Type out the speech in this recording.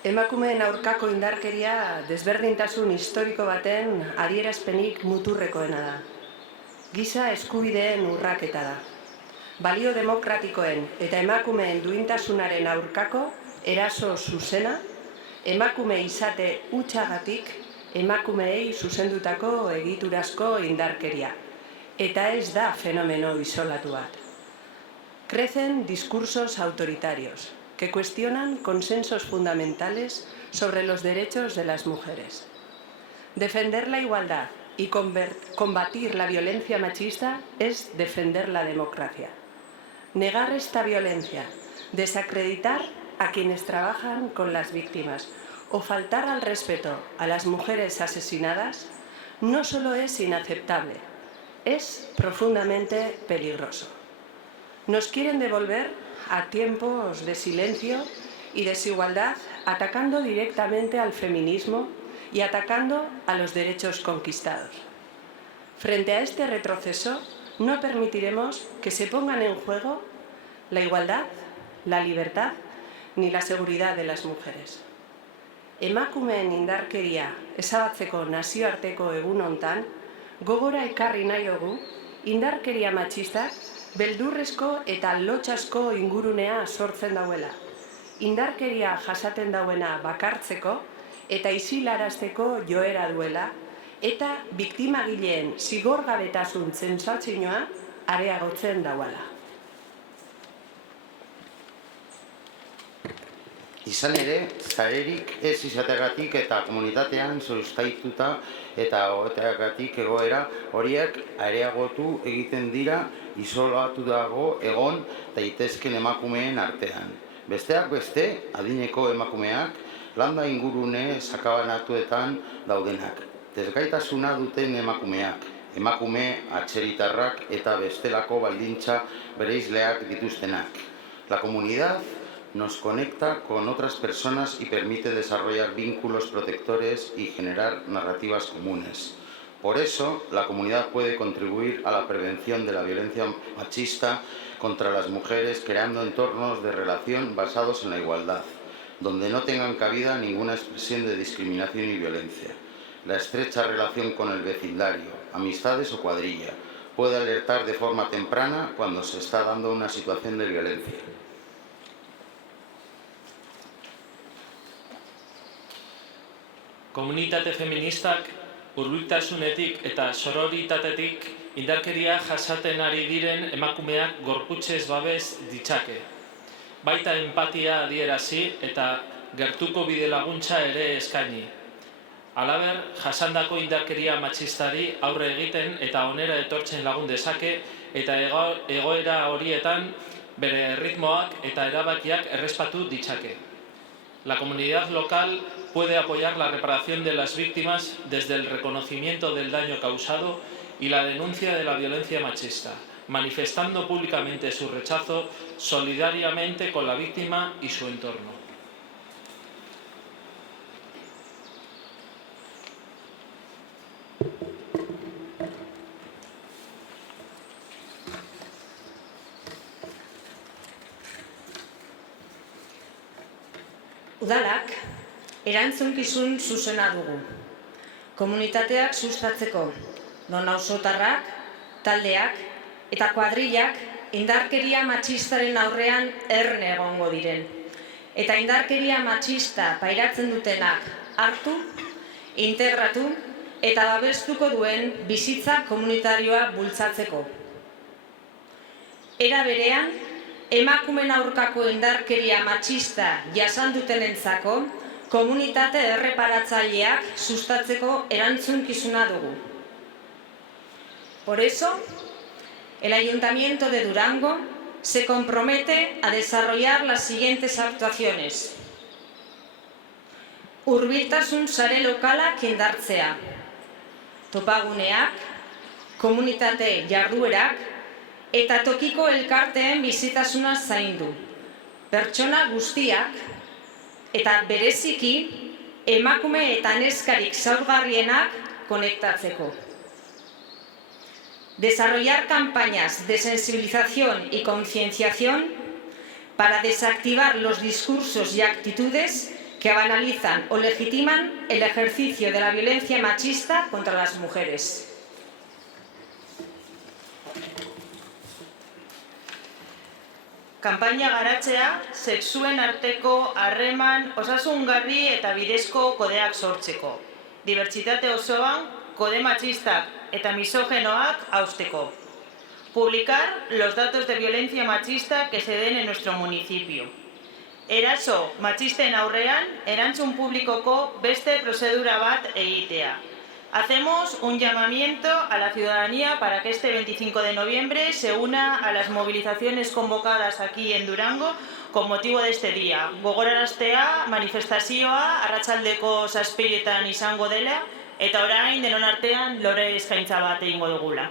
Emakumeen aurkako indarkeria desberdintasun historiko baten adierazpenik muturrekoena da. Giza eskubideen urraketa da. Balio demokratikoen eta emakumeen duintasunaren aurkako eraso zuzena, emakume izate hutsagatik emakumeei zuzendutako egiturazko indarkeria. Eta ez da fenomeno isolatu bat. Crecen discursos autoritarios que cuestionan consensos fundamentales sobre los derechos de las mujeres. Defender la igualdad y combatir la violencia machista es defender la democracia. Negar esta violencia, desacreditar a quienes trabajan con las víctimas o faltar al respeto a las mujeres asesinadas no solo es inaceptable, es profundamente peligroso. Nos quieren devolver a tiempos de silencio y desigualdad, atacando directamente al feminismo y atacando a los derechos conquistados. Frente a este retroceso, no permitiremos que se pongan en juego la igualdad, la libertad ni la seguridad de las mujeres. Emakumeen indarkeria ezabatzeko nazioarteko egun hontan, gogora ekarri nahi dugu indarkeria matxistak beldurrezko eta lotsasko ingurunea sortzen dauela. Indarkeria jasaten dauena bakartzeko eta isilarazteko joera duela eta biktimagileen zigorgabetasun sentsazioa areagotzen dauela. Izan ere, zarerik ez izateagatik eta komunitatean sustaituta eta egoteagatik egoera horiek areagotu egiten dira isolatu dago egon daitezken emakumeen artean. Besteak beste, adineko emakumeak landa ingurune sakabanatuetan daudenak. Desgaitasuna duten emakumeak, emakume atzeritarrak eta bestelako baldintza bereizleak dituztenak. La comunidad nos conecta con otras personas y permite desarrollar vínculos protectores y generar narrativas comunes. Por eso, la comunidad puede contribuir a la prevención de la violencia machista contra las mujeres, creando entornos de relación basados en la igualdad, donde no tengan cabida ninguna expresión de discriminación y violencia. La estrecha relación con el vecindario, amistades o cuadrilla, puede alertar de forma temprana cuando se está dando una situación de violencia. Komunitate feministak hurbiltasunetik eta sororitatetik indarkeria jasaten ari diren emakumeak gorputzez babes ditzake. Baita empatia adierazi eta gertuko bide laguntza ere eskaini. Halaber, jasandako indarkeria matxistari aurre egiten eta onera etortzen lagun dezake eta egoera horietan bere erritmoak eta erabakiak errespatu ditzake. La comunidad local puede apoyar la reparación de las víctimas desde el reconocimiento del daño causado y la denuncia de la violencia machista, manifestando públicamente su rechazo solidariamente con la víctima y su entorno. Udalak erantzunkizun zuzena dugu. Komunitateak sustatzeko, non auzotarrak, taldeak eta kuadrillak indarkeria matxistaren aurrean erne egongo diren. Eta indarkeria matxista pairatzen dutenak hartu, integratu eta babestuko duen bizitza komunitarioa bultzatzeko. Era berean, emakumen aurkako indarkeria matxista jasan dutenentzako komunitate erreparatzaileak sustatzeko erantzunkizuna dugu. Por eso, el Ayuntamiento de Durango se compromete a desarrollar las siguientes actuaciones. Hurbiltasun sare lokalak indartzea, topaguneak, komunitate jarduerak eta tokiko elkarteen bizitasuna zaindu, pertsona guztiak eta bereziki emakume eta neskarik zaurgarrienak konektatzeko. Desarrollar campañas de sensibilización y concienciación para desactivar los discursos y actitudes que banalizan o legitiman el ejercicio de la violencia machista contra las mujeres. Kanpaina garatzea, sexuen arteko harreman osasungarri eta bidezko kodeak sortzeko. Dibertsitate osoan, kode machistak eta misógenoak hausteko. Publicar los datos de violencia machista que se den en nuestro municipio. Eraso machisten aurrean, erantzun publikoko beste prozedura bat egitea. Hacemos un llamamiento a la ciudadanía para que este 25 de noviembre se una a las movilizaciones convocadas aquí en Durango con motivo de este día. Gogoraraztea, manifestazioa, arratsaldeko 7:00 izango dela, eta orain denon artean lore eskaintza bat egingo dugula.